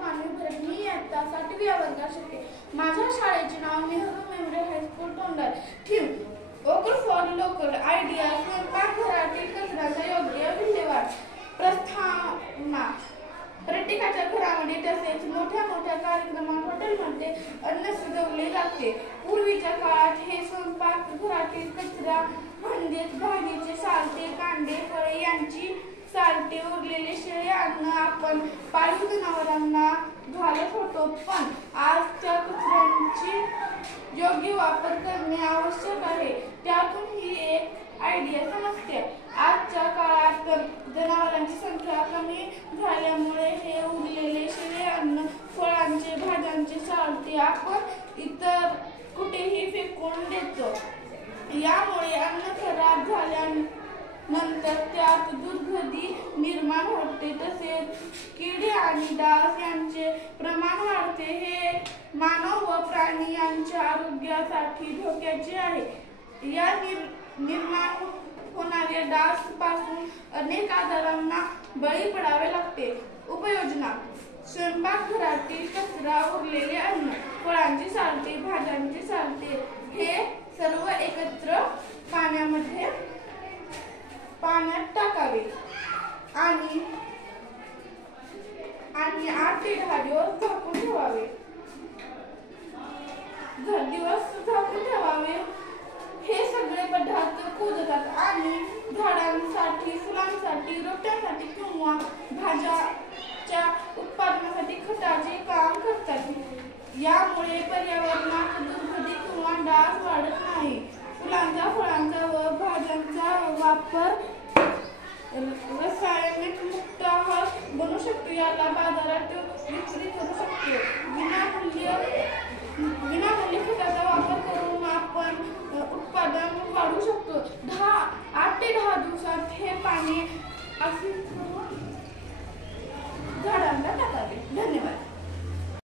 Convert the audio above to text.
मानवी भरत. मी इयत्ता 7वी वर्गात शिकते. माझ्या शाळेचे नाव Nehru memorial high school Tondal. Theme vocal for local. Idea स्वयंपाकघरातील कचऱ्याचा योग्य विल्हेवाट. प्रस्तावना प्रत्येकाच्या घरामध्ये तसेच मोठ्या मोठ्या कार्यक्रमात हॉटेलमध्ये अन्न शिजवले जाते. पूर्वीच्या काळात हे स्वयंपाकघरातील कचरा म्हणजेच भाजीचे सालटे, कांदे, फळे यांची सालटे, उरलेले शिळे अन्न आपण पाळीव जनावरांना घालत होतो. पण आज त्या कचऱ्यांची योग्य वापर करणे आवश्यक आहे. त्यातून ही एक आयडिया समजते. आजच्या काळात जनावरांची संख्या कमी झाल्यामुळे हे उरलेले शिळे अन्न, फळांचे, भाज्यांचे सालटे आपण इतर कुठेही फेकून देतो. यामुळे अन्न खराब झाल्यानंतर त्यात दुर्गंधी निर्माण होते. तसेच किडे आणि डास यांचे प्रमाण वाढते. हे मानव व प्राणी यांच्या आरोग्यासाठी धोक्याचे आहे. या निर्माण होणाऱ्या डास पासून अनेक आजारांना बळी पडावे लागते. उपाययोजना: स्वयंपाकघरातील कचरा, उरलेले अन्न, फळांची सालटे, भाज्यांचे सालटे हे सर्व एकत्र पाण्यात टाकावे आणि 8 ते 10 दिवस झाकून ठेवावे. हे सगळे पदार्थ कुजतात आणि झाडांसाठी, फुलांसाठी, रोट्यांसाठी किंवा भाज्याच्या उत्पादनासाठी खताचे काम करतात. यामुळे पर्यावरणात दुर्गंधी किंवा डास वाढत नाही. फुलांचा, फळांचा व भाज्यांचा वापर रासायनिक मुक्त बनू शकतो. याला बाजारात विक्री करू शकतो. विनामूल्य खताचा वापर